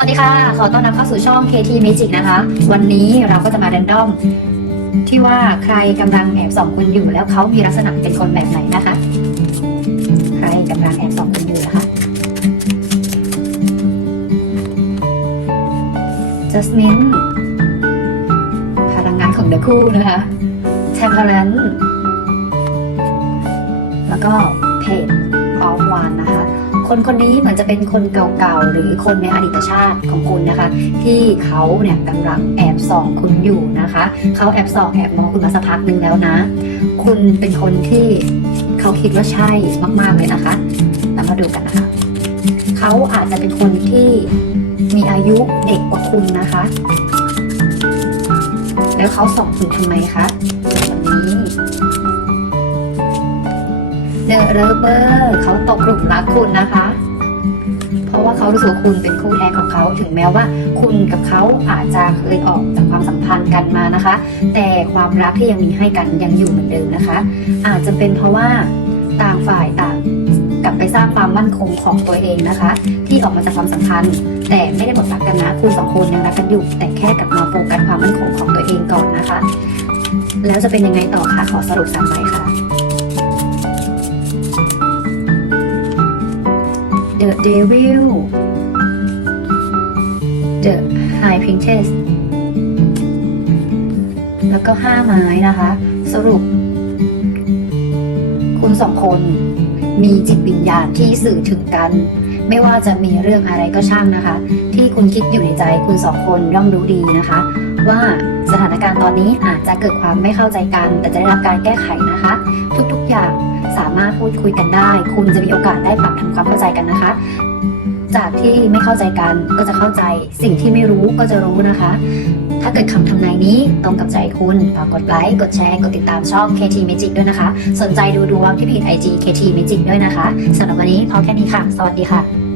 สวัสดีค่ะ ขอต้อนรับเข้าสู่ช่อง KT Magic นะคะ วันนี้เราก็จะมาแรนดอม ที่ว่าใครกำลังแอบส่องคุณอยู่แล้วเขามีลักษณะเป็นคนแบบไหนนะคะ ใครกำลังแอบส่องคุณอยู่นะคะ Jasmine พลังงานของเดอะคู่นะคะ Temperance แล้วก็เพจออฟวานนะคะ คนคนนี้เหมือนจะเป็นคนเก่าๆ หรือคนในอดีตชาติของคุณนะคะ ที่เขาเนี่ยกำลังแอบส่องคุณอยู่นะคะเขาแอบส่องแอบมองคุณมาสักพักหนึ่งแล้วนะ คุณเป็นคนที่เขาคิดว่าใช่มากๆเลยนะคะเรามาดูกันนะคะเขาอาจจะเป็นคนที่มีอายุเด็กกว่าคุณนะคะ แล้วเขาส่องคุณทำไมคะ เดอะเรเบอร์เขาตกหลุมรักคุณนะคะ เพราะว่าเขารู้สึกคุณเป็นคู่แท้ของเขาถึงแม้ว่า คุณกับเขาอาจจะเคยออกจากความสัมพันธ์กันมานะคะ แต่ความรักที่ยังมีให้กันยังอยู่เหมือนเดิมนะคะ อาจจะเป็นเพราะว่าต่างฝ่ายต่างกลับไปสร้างความมั่นคงของตัวเองนะคะ ที่ออกมาจากความสัมพันธ์ แต่ไม่ได้หมดรักกันนะคุณสองคนยังรักกันอยู่ แต่แค่กลับมาโฟกัสความมั่นคงของตัวเองก่อนนะคะ แล้วจะเป็นยังไงต่อคะขอสรุปสามใบค่ะ The Devil The High Princess แล้วก็ห้าไม้นะคะ สรุป คุณสองคนมีจิตวิญญาณที่สื่อถึงกัน ไม่ว่าจะมีเรื่องอะไรก็ช่างนะคะ ที่คุณคิดอยู่ในใจคุณสองคนย่อมรู้ดีนะคะ ว่าสถานการณ์ตอนนี้อาจจะเกิดความไม่เข้าใจกัน แต่จะได้รับการแก้ไขนะคะ ทุกๆอย่าง คุยกันได้ คุณจะมีโอกาสได้ปรับทำความเข้าใจกันนะคะ จากที่ไม่เข้าใจกันก็จะเข้าใจ สิ่งที่ไม่รู้ก็จะรู้นะคะ ถ้าเกิดคำทำนายนี้ตรงกับใจคุณฝากกดไลค์กดแชร์กดติดตามช่อง KT Magic ด้วยนะคะ สนใจดูดวงที่เพจ IG KT Magic ด้วยนะคะสำหรับวันนี้พอแค่นี้ค่ะ สวัสดีค่ะ